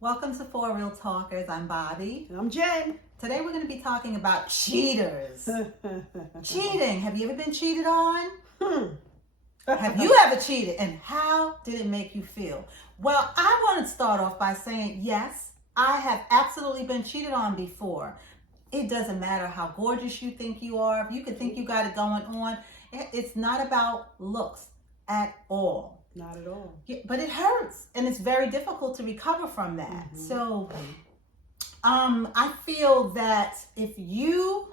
Welcome to Four Real Talkers. I'm Bobby. And I'm Jen. Today we're going to be talking about cheaters. Cheating. Have you ever been cheated on? Have you ever cheated? And how did it make you feel? Well, I want to start off by saying, yes, I have absolutely been cheated on before. It doesn't matter how gorgeous you think you are. If you can think you got it going on, it's not about looks at all. Not at all. Yeah, but it hurts, and it's very difficult to recover from that. So, I feel that if you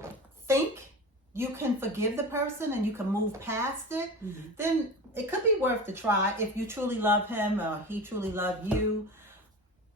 think you can forgive the person and you can move past it, then it could be worth the try if you truly love him or he truly loved you.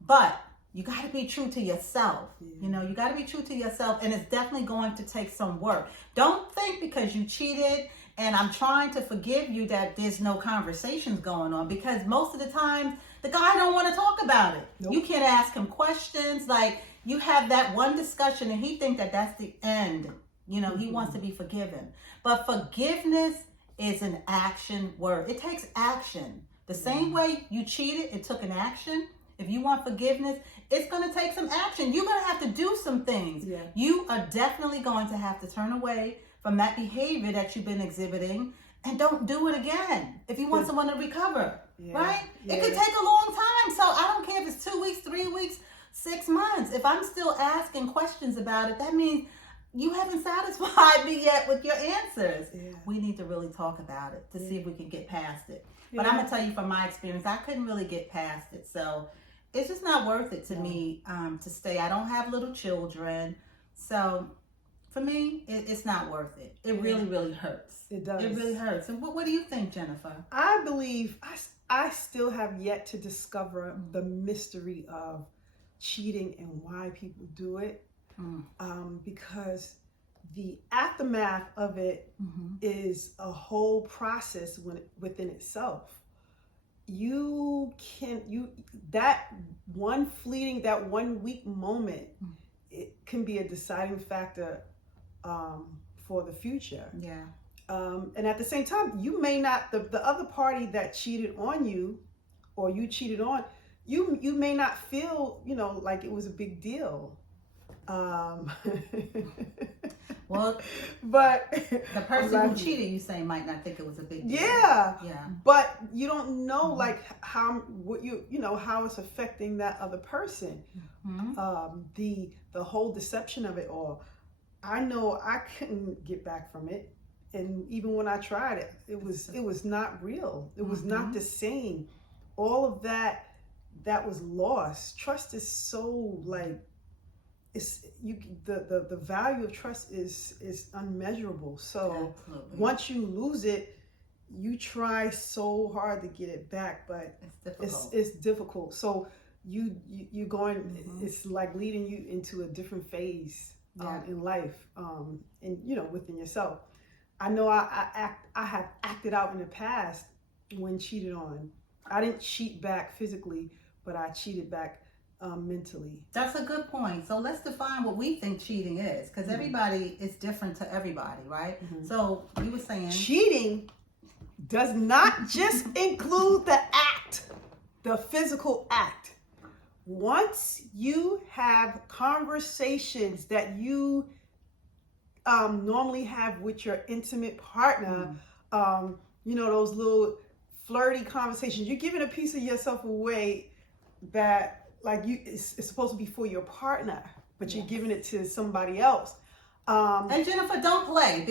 But you got to be true to yourself. You know, you got to be true to yourself, and it's definitely going to take some work. Don't think because you cheated and I'm trying to forgive you that there's no conversations going on, because most of the time the guy don't want to talk about it. Nope. You can't ask him questions. Like, you have that one discussion and he think that that's the end. You know, he wants to be forgiven. But forgiveness is an action word. It takes action. The same way you cheated, it took an action. If you want forgiveness, it's going to take some action. You're going to have to do some things. Yeah. You are definitely going to have to turn away from that behavior that you've been exhibiting and don't do it again if you want someone to recover, right? Yeah. It could take a long time. So I don't care if it's 2 weeks, 3 weeks, 6 months. If I'm still asking questions about it, that means you haven't satisfied me yet with your answers. Yeah. We need to really talk about it to see if we can get past it. But Yeah. I'm going to tell you from my experience, I couldn't really get past it. So it's just not worth it to me to stay. I don't have little children. So for me, it's not worth it. It really, really hurts. It does. It really hurts. And what do you think, Jennifer? I believe I still have yet to discover the mystery of cheating and why people do it. Because the aftermath of it is a whole process within itself. That one weak moment, it can be a deciding factor for the future. Yeah. And at the same time, you may not, the other party that cheated on you or you cheated on, you may not feel, like it was a big deal. Well, but the person who cheated, you say, might not think it was a big deal. Yeah. Yeah. But you don't know like how it's affecting that other person. The whole deception of it all. I know I couldn't get back from it. And even when I tried it, it was not real. It was not the same. All of that was lost. Trust is so the value of trust is unmeasurable. So once you lose it, you try so hard to get it back, but it's difficult. So you going it's like leading you into a different phase in life, and within yourself. I know I have acted out in the past when cheated on. I didn't cheat back physically, but I cheated back mentally. That's a good point. So let's define what we think cheating is, because everybody is different to everybody, right? So you were saying cheating does not just include the act, the physical act. Once you have conversations that you normally have with your intimate partner, those little flirty conversations, you're giving a piece of yourself away that it's supposed to be for your partner, but you're giving it to somebody else. And Jennifer, don't play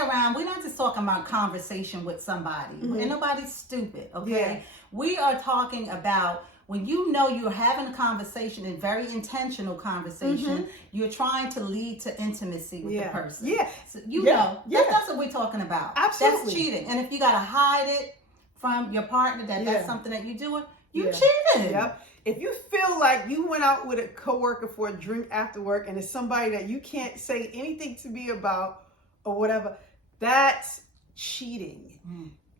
around. We're not just talking about conversation with somebody. And nobody's stupid, okay? Yeah. We are talking about when you're having a conversation, a very intentional conversation, you're trying to lead to intimacy with the person. Yeah. So that's what we're talking about. Absolutely. That's cheating. And if you got to hide it from your partner that's something that you're doing, you're cheating. Yep. If you feel like you went out with a coworker for a drink after work and it's somebody that you can't say anything to me about or whatever, that's cheating.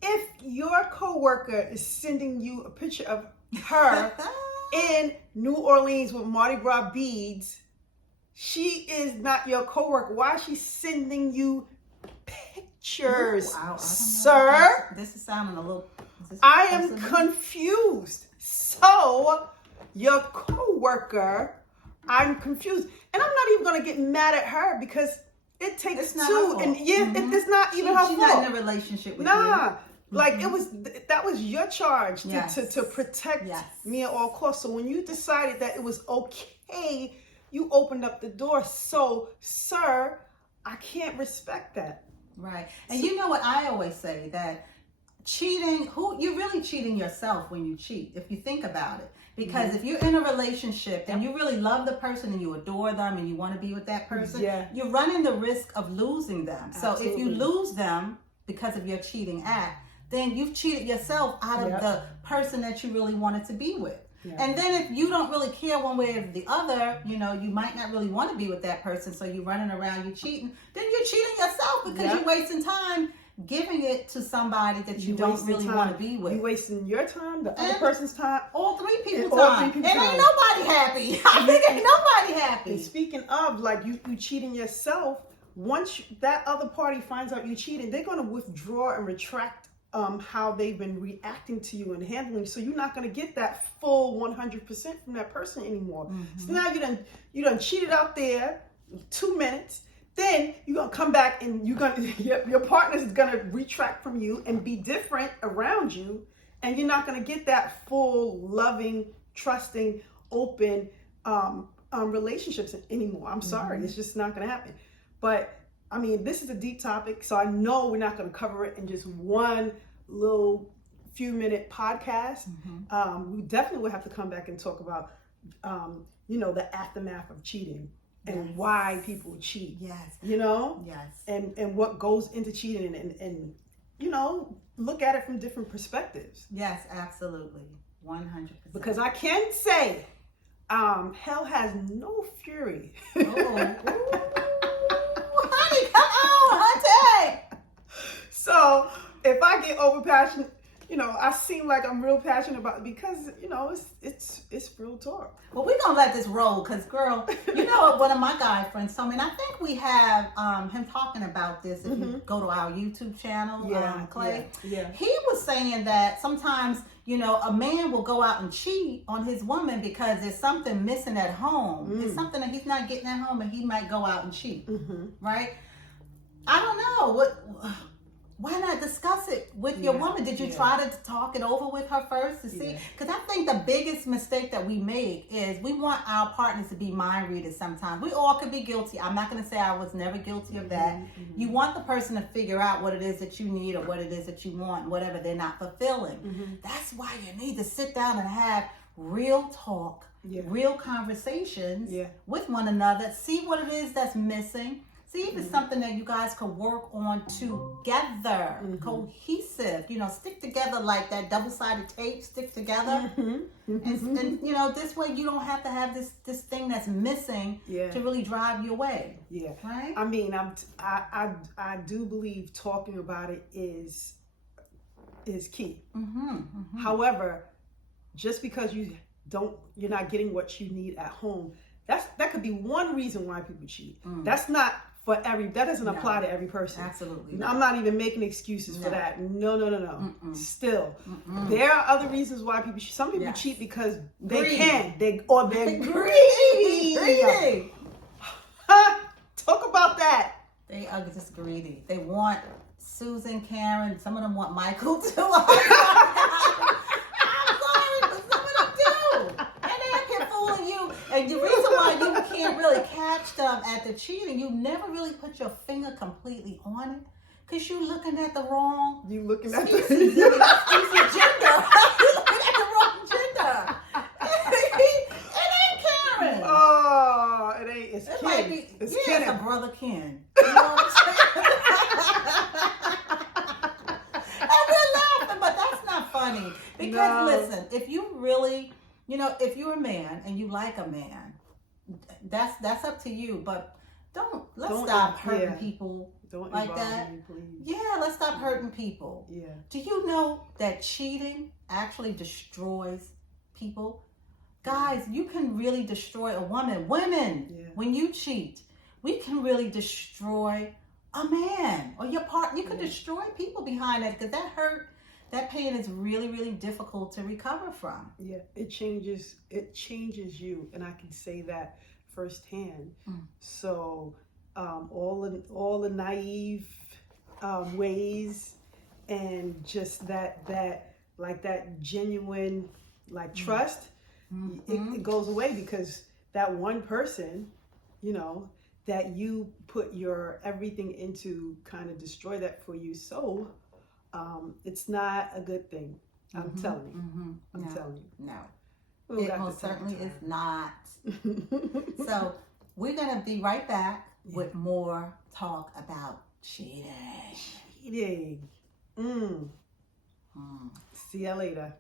If your coworker is sending you a picture of her in New Orleans with Mardi Gras beads, she is not your coworker. Why is she sending you pictures, sir? This is sounding a little... I am confused. So your coworker, I'm confused. And I'm not even going to get mad at her because it takes two. And it's not even her fault. She's not in a relationship with you. Like that was your charge to protect me at all costs. So when you decided that it was okay, you opened up the door. So, sir, I can't respect that. Right. And you know what I always say, that cheating, you're really cheating yourself when you cheat, if you think about it. Because if you're in a relationship and you really love the person and you adore them and you want to be with that person, you're running the risk of losing them. Absolutely. So if you lose them because of your cheating act, then you've cheated yourself out of the person that you really wanted to be with. And then if you don't really care one way or the other, you might not really want to be with that person, so you're running around, you're cheating, then you're cheating yourself because you're wasting time giving it to somebody that you don't really want to be with. You're wasting your time, the other person's time. All three people's time. And ain't nobody happy. I think ain't nobody happy. And speaking of, like, you cheating yourself, once that other party finds out you cheating, they're going to withdraw and retract how they've been reacting to you and handling you. So you're not going to get that full 100% from that person anymore. So now you done cheated out there 2 minutes. Then you're going to come back and your partner is going to retract from you and be different around you. And you're not going to get that full, loving, trusting, open relationships anymore. I'm sorry. It's just not going to happen. But I mean, this is a deep topic, so I know we're not going to cover it in just one little few-minute podcast. We definitely will have to come back and talk about, the aftermath of cheating and why people cheat. And what goes into cheating, and look at it from different perspectives. Yes, absolutely, 100%. Because I can say, hell has no fury. So if I get over passionate, I seem like I'm real passionate about it because, it's real talk. Well, we're going to let this roll because, girl, what one of my guy friends told me, and I think we have him talking about this if you go to our YouTube channel, Clay. He was saying that sometimes, a man will go out and cheat on his woman because there's something missing at home. There's something that he's not getting at home, and he might go out and cheat, right? I don't know. Why not discuss it with your woman? Did you try to talk it over with her first to see? Because I think the biggest mistake that we make is we want our partners to be mind readers sometimes. We all could be guilty. I'm not going to say I was never guilty of that. You want the person to figure out what it is that you need or what it is that you want, whatever they're not fulfilling. That's why you need to sit down and have real talk, real conversations with one another. See what it is that's missing. See if it's something that you guys can work on together, cohesive, stick together like that double-sided tape, stick together. And this way you don't have to have this thing that's missing to really drive you away. Right? I mean, I do believe talking about it is key. However, just because you're not getting what you need at home, that could be one reason why people cheat. That's not that doesn't apply to every person. Absolutely. I'm not even making excuses for that. No. Still, there are other reasons why people cheat. Some people cheat because they can. They're greedy. Talk about that. They are just greedy. They want Susan, Karen. Some of them want Michael too. I'm sorry, but some of them do. And they up here fooling you. And the reason why you can't really catch them at the cheating, you never really put your finger completely on it because you're looking at the wrong species, gender. You're looking at the wrong gender. It ain't Karen. Oh, it ain't. It's Ken. Might be, it's Ken. It's a brother Ken. You know what I'm saying? And we're laughing, but that's not funny. Because listen, if you really... if you're a man and you like a man, that's up to you. But let's stop hurting people like that. Let's stop hurting people. Do you know that cheating actually destroys people? Guys, you can really destroy a woman. Women, when you cheat, we can really destroy a man or your partner. You can destroy people behind that because that pain is really, really difficult to recover from. Yeah, it changes you, and I can say that firsthand. So all the naive ways, and just that genuine trust, it goes away, because that one person, that you put your everything into kind of destroy that for you. So it's not a good thing. I'm telling you. I'm telling you. No. It most certainly is not. So we're going to be right back with more talk about cheating. Cheating. See you later.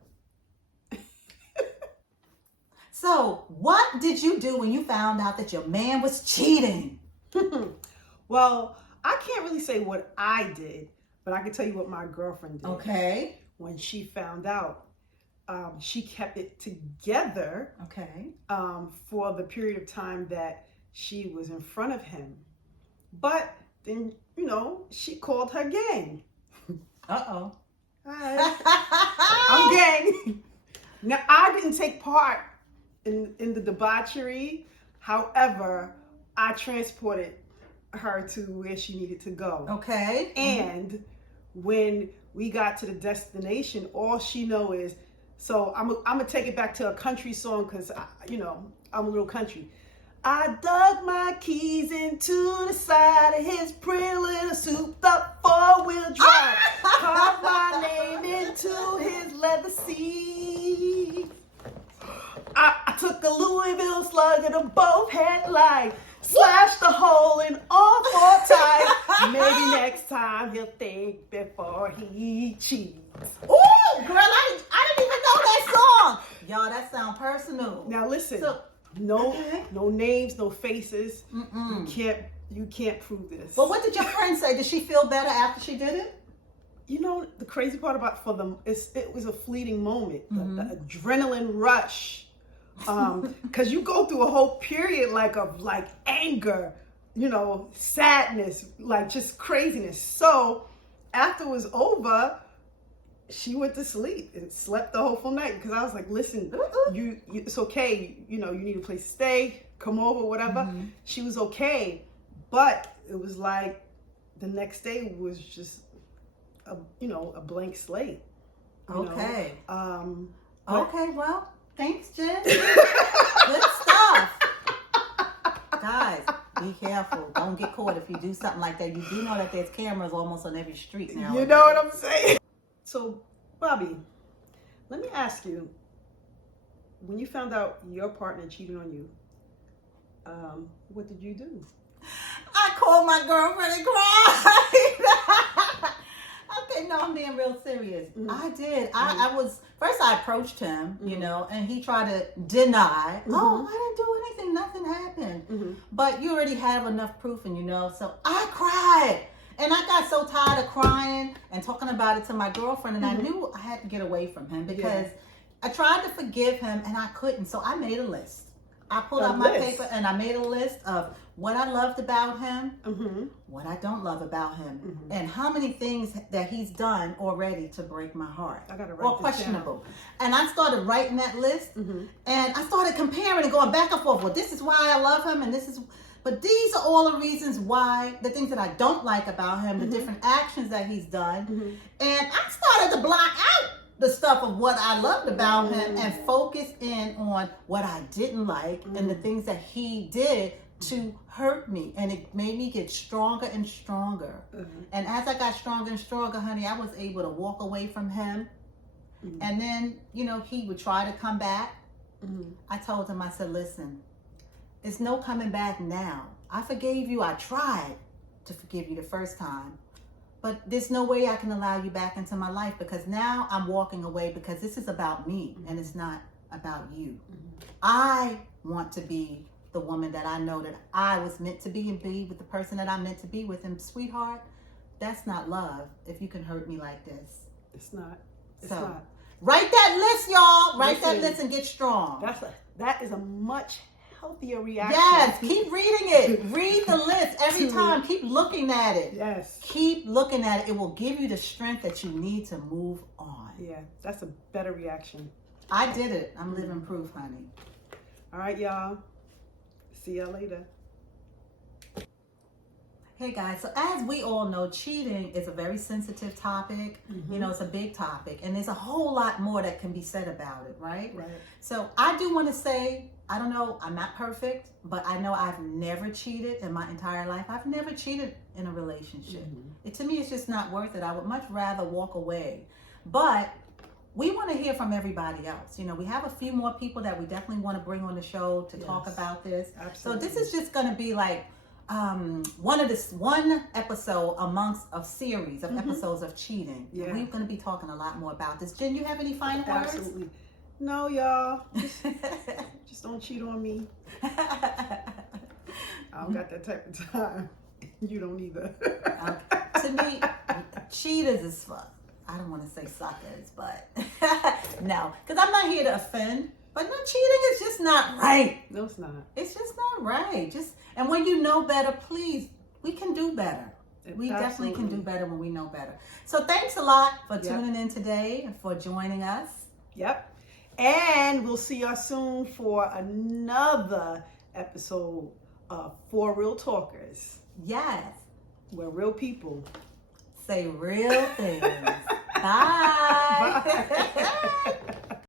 So what did you do when you found out that your man was cheating? Well, I can't really say what I did, but I can tell you what my girlfriend did. Okay. When she found out, she kept it together. Okay. For the period of time that she was in front of him. But then, she called her gang. Uh-oh. Hi. I'm gang. Now, I didn't take part in the debauchery. However, I transported her to where she needed to go. Okay. And when we got to the destination, all she know is, so I'm gonna take it back to a country song, because I'm a little country. I dug my keys into the side of his pretty little souped up 4-wheel drive. Carved my name into his leather seat. I took a Louisville Slugger to both headlights. Slashed the hole in all 4 tires. Maybe next time he'll think before he cheats. Ooh, girl, I didn't even know that song. Y'all, that sound personal. Now listen, no names, no faces. You can't prove this. But what did your friend say? Did she feel better after she did it? The crazy part about for them is it was a fleeting moment. The adrenaline rush. Because you go through a whole period of anger, sadness, just craziness. So after it was over, she went to sleep and slept the whole full night, because I was like, listen, you it's okay, you need a place to stay, come over, whatever. She was okay, but it was like the next day was just a blank slate. Okay. Okay, well, thanks, Jen. Good stuff. Guys, be careful. Don't get caught if you do something like that. You do know that there's cameras almost on every street now. You know what I'm saying? So, Bobby, let me ask you, when you found out your partner cheated on you, what did you do? I called my girlfriend and cried. Okay, no, I'm being real serious. I did. I was, first I approached him, and he tried to deny. Oh, I didn't do anything. Nothing happened. But you already have enough proof, so I cried. And I got so tired of crying and talking about it to my girlfriend, and I knew I had to get away from him, because I tried to forgive him and I couldn't. So I made a list. I pulled out my paper and I made a list of what I loved about him, what I don't love about him, and how many things that he's done already to break my heart, I gotta write or questionable. And I started writing that list, and I started comparing and going back and forth. Well, this is why I love him, and this is. But these are all the reasons why, the things that I don't like about him, the different actions that he's done. And I started to block out the stuff of what I loved about him and focus in on what I didn't like and the things that he did to hurt me. And it made me get stronger and stronger. And as I got stronger and stronger, honey, I was able to walk away from him. And then, he would try to come back. I told him, I said, listen, it's no coming back now. I forgave you. I tried to forgive you the first time. But there's no way I can allow you back into my life, because now I'm walking away, because this is about me and it's not about you. I want to be the woman that I know that I was meant to be, and be with the person that I'm meant to be with. And sweetheart, that's not love if you can hurt me like this. It's not. It's so, not. Write that list, y'all. Write that list and get strong. That is a much healthier reaction. Yes, keep reading it. Read the list every time. Keep looking at it. Yes. Keep looking at it. It will give you the strength that you need to move on. Yeah, that's a better reaction. I did it. I'm living proof, honey. All right, y'all. See y'all later. Hey guys, so as we all know, cheating is a very sensitive topic. You know, it's a big topic, and there's a whole lot more that can be said about it, right? Right. So I do want to say, I don't know, I'm not perfect, but I know I've never cheated in my entire life. I've never cheated in a relationship. To me, it's just not worth it. I would much rather walk away. But we want to hear from everybody else. You know, we have a few more people that we definitely want to bring on the show to talk about this. Absolutely. So this is just going to be like one episode amongst a series of episodes of cheating. Yeah. We're going to be talking a lot more about this. Jen, you have any final words? Absolutely. No, y'all. Just don't cheat on me. I don't got that type of time. You don't either. To me, cheaters is fun. I don't want to say suckers, but no, because I'm not here to offend. But no, cheating is just not right. No, it's not. It's just not right. And when you know better, please, we can do better. We definitely can do better when we know better. So thanks a lot for tuning in today and for joining us. Yep. And we'll see y'all soon for another episode of For Real Talkers. Yes. We're real people. Say real things. Bye. Bye.